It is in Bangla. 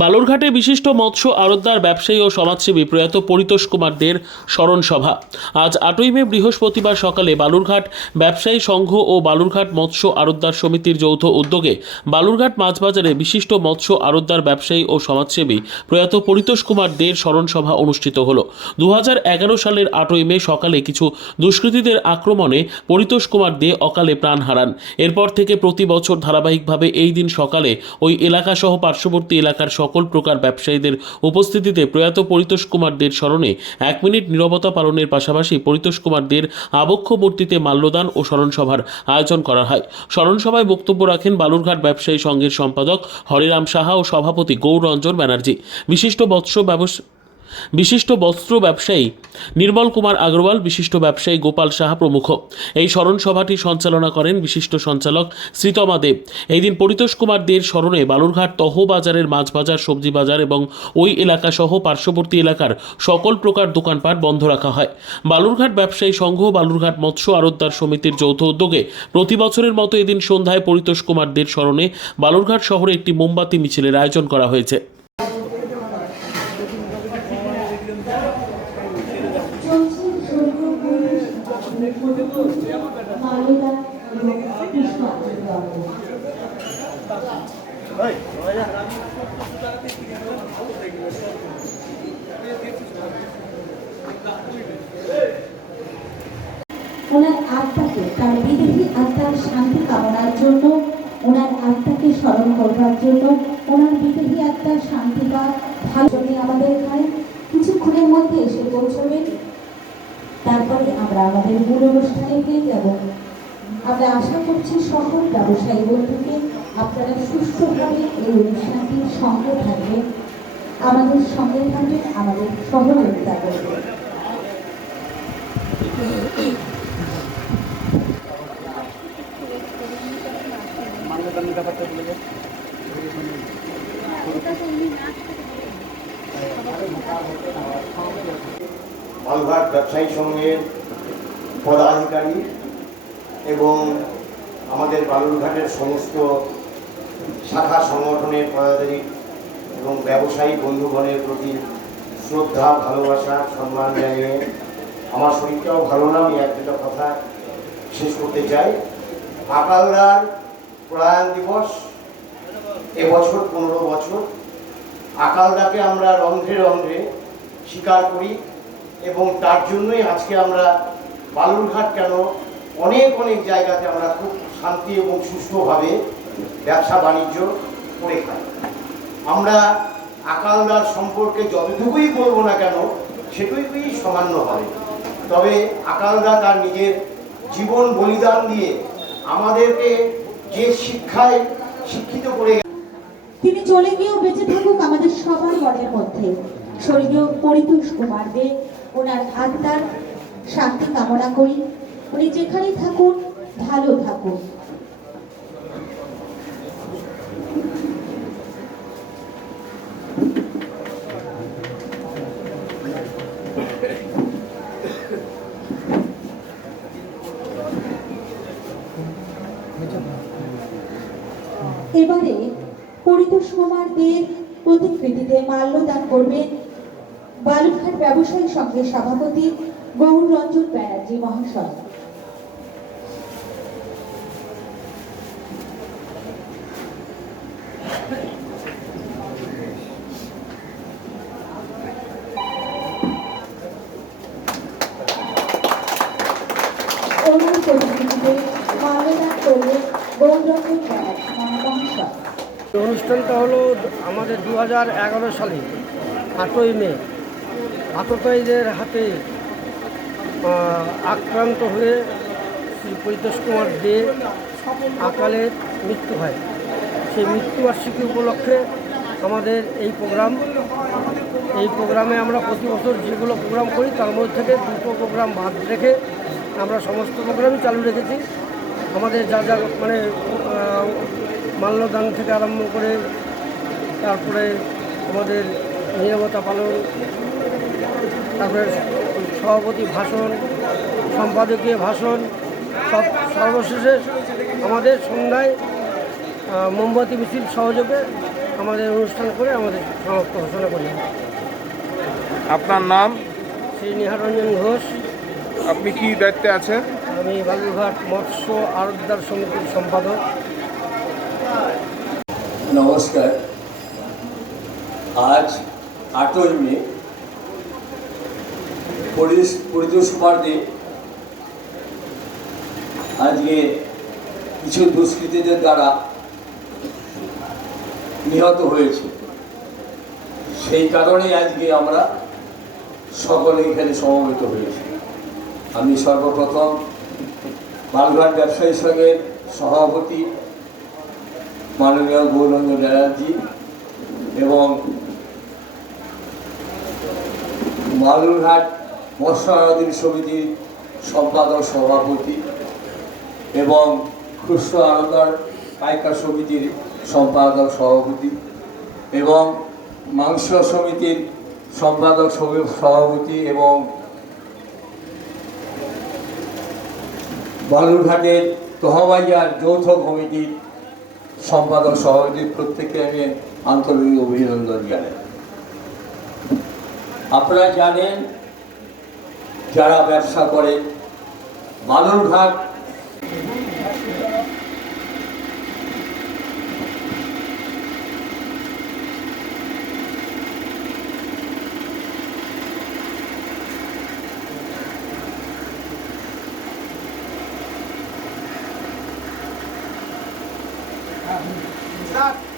বালুরঘাটে বিশিষ্ট মৎস্য আড়তদার ব্যবসায়ী ও সমাজসেবী প্রয়াত পরিতোষ কুমার দের স্মরণ সভা আজ আটই মে বৃহস্পতিবার সকালে বালুরঘাট ব্যবসায়ী সংঘ ও বালুরঘাট মৎস্য আড়তদার সমিতির যৌথ উদ্যোগে বালুরঘাট মাছবাজারে বিশিষ্ট মৎস্য আড়তদার ব্যবসায়ী ও সমাজসেবী প্রয়াত পরিতোষ কুমার দের স্মরণ সভা অনুষ্ঠিত হল। দু হাজার এগারো সালের আটই মে সকালে কিছু দুষ্কৃতীদের আক্রমণে পরিতোষ কুমার দে অকালে প্রাণ হারান। এরপর থেকে প্রতি বছর ধারাবাহিকভাবে এই দিন সকালে ওই এলাকাসহ পার্শ্ববর্তী এলাকার সকল প্রকার ব্যবসায়ীদের উপস্থিতিতে প্রয়াত পরিতোষ কুমারদের স্মরণে এক মিনিট নিরবতা পালনের পাশাপাশি পরিতোষ কুমারদের আবক্ষ মূর্তিতে মাল্যদান ও স্মরণসভার আয়োজন করা হয়। স্মরণসভায় বক্তব্য রাখেন বালুরঘাট ব্যবসায়ী সংঘের সম্পাদক হরিরাম সাহা ও সভাপতি গৌরঞ্জন ব্যানার্জি। বিশিষ্ট বৎস ব্যবসা বিশিষ্ট বস্ত্র ব্যবসায়ী নির্মল কুমার আগরওয়াল, বিশিষ্ট ব্যবসায়ী গোপাল সাহা প্রমুখ। এই স্মরণ সভাটি সঞ্চালনা করেন বিশিষ্ট সঞ্চালক শ্রীতমা দেব। এই দিন পরিতোষ কুমার দের স্মরণে বালুরঘাট তহ বাজারের মাছ বাজার সবজি বাজার এবং ওই এলাকা সহ পার্শ্ববর্তী এলাকার সকল প্রকার দোকানপাট বন্ধ রাখা হয়। বালুরঘাট ব্যবসায়ী সংঘ, বালুরঘাট মৎস্য আড়তদার সমিতির যৌথ উদ্যোগে প্রতি বছরের মতো এদিন সন্ধ্যায় পরিতোষ কুমার দের স্মরণে বালুরঘাট শহরে একটি মোমবাতি মিছিলের আয়োজন করা হয়েছে। ওনার আত্মাকে, তার বিদেহী আত্মার শান্তি কামনার জন্য, ওনার আত্মাকে স্মরণ করবার জন্য, ওনার বিদেহী আত্মার শান্তি বা ভালো আমাদের এখানে কিছুক্ষণের মধ্যে এসে পৌঁছবে তারপরে আমরা আমাদের মূল অনুষ্ঠানে পেয়ে যাব আমরা আশা করছি সকল ব্যবসায়ী বন্ধুকে আপনারা সুষ্ঠুভাবে এই অনুষ্ঠানটির সঙ্গে থাকবেন, আমাদের সঙ্গে থাকবেন, আমাদের সহযোগিতা করবেন। মালঘাট ব্যবসায়ী সংঘের পদাধিকারী এবং আমাদের বালুরঘাটের সমস্ত শাখা সংগঠনের পদাধিকারী এবং ব্যবসায়ী বন্ধুগণের প্রতি শ্রদ্ধা, ভালোবাসা, সম্মান জানিয়ে আমার শরীরটাও ভালো না, আমি এক কথা শেষ করতে চাই। আকালদার প্রয়াণ দিবস, এবছর পনেরো বছর। আকালদাকে আমরা রন্ধ্রে রন্ধ্রে স্বীকার করি এবং তার জন্যই আজকে আমরা বালুরঘাট কেন অনেক অনেক জায়গাতে আমরা খুব শান্তি এবং সুস্থভাবে ব্যবসা বাণিজ্য করে খাই। আমরা আকালদার সম্পর্কে যতটুকুই বলব না কেন, সেটুকুই সামান্য হবে। তবে আকালদা তার নিজের জীবন বলিদান দিয়ে আমাদেরকে যে শিক্ষায় শিক্ষিত করে তিনি চলে গিয়েও বেঁচে থাকুক আমাদের সবার মনের মধ্যে। স্বর্গীয় পরিতোষ কুমার দে, ওনার আত্মার শান্তি কামনা করি। উনি যেখানেই থাকুন, ভালো থাকুন। এবারে পরিতোষ কুমার দের প্রতিকৃতিতে মাল্যদান করবেন বালুরঘাট ব্যবসায়ী সংঘের সভাপতি গৌর রঞ্জন ব্যানার্জি মহাশয়। ওনার প্রতিকৃতিতে মাল্যদান করবেন গৌর রঞ্জন ব্যানার্জি মহাশয় এই অনুষ্ঠানটা হলো আমাদের দু হাজার এগারো সালে, আটই মে। আততায়ীদের হাতে আক্রান্ত হয়ে শ্রী পরিতোষ কুমার দে আকালে মৃত্যু হয়। সেই মৃত্যুবার্ষিকী উপলক্ষে আমাদের এই প্রোগ্রাম, এই প্রোগ্রামে আমরা প্রতি বছর যেগুলো প্রোগ্রাম করি, তার মধ্যে থেকে দুটো প্রোগ্রাম বাদ রেখে আমরা সমস্ত প্রোগ্রামই চালু রেখেছি। আমাদের যা যা মানে মাল্যদান থেকে আরম্ভ করে তারপরে আমাদের নিরাপত্তা পালন তারপরে সভাপতি ভাষণ সম্পাদকীয় ভাষণ সব সর্বশেষে আমাদের সন্ধ্যায় মোমবাতি মিছিল সহযোগে আমাদের অনুষ্ঠান করে আমাদের সমাপ্ত ঘোষণা করি। আপনার নাম? শ্রী নিহারঞ্জন ঘোষ। আপনি কি দায়িত্বে আছেন? আমি বালুরঘাট মৎস্য আড়তদার সমিতির সম্পাদক। নমস্কার। আজ আটই মে পরিবেশ কুমারদের আজকে কিছু দুষ্কৃতীদের দ্বারা নিহত হয়েছে। সেই কারণে আজকে আমরা সকলে এখানে সমবেত হয়েছি। আমি সর্বপ্রথম বালঘাট ব্যবসায়ী সংঘের সভাপতি মাননীয় গৌরঙ্গ ব্যানার্জি এবং মৎস্য আরাধন সমিতির সম্পাদক সভাপতি এবং খুচরো আরদার পাইকার সমিতির সম্পাদক সভাপতি এবং মাংস সমিতির সম্পাদক সভাপতি এবং বালুরঘাটের তহবাইয়ার যৌথ কমিটির সম্পাদক সভাপতি প্রত্যেককে আমি আন্তরিক অভিনন্দন জানাই। আপনারা জানেন, যারা ব্যবসা করে, বালুরঘাট スタート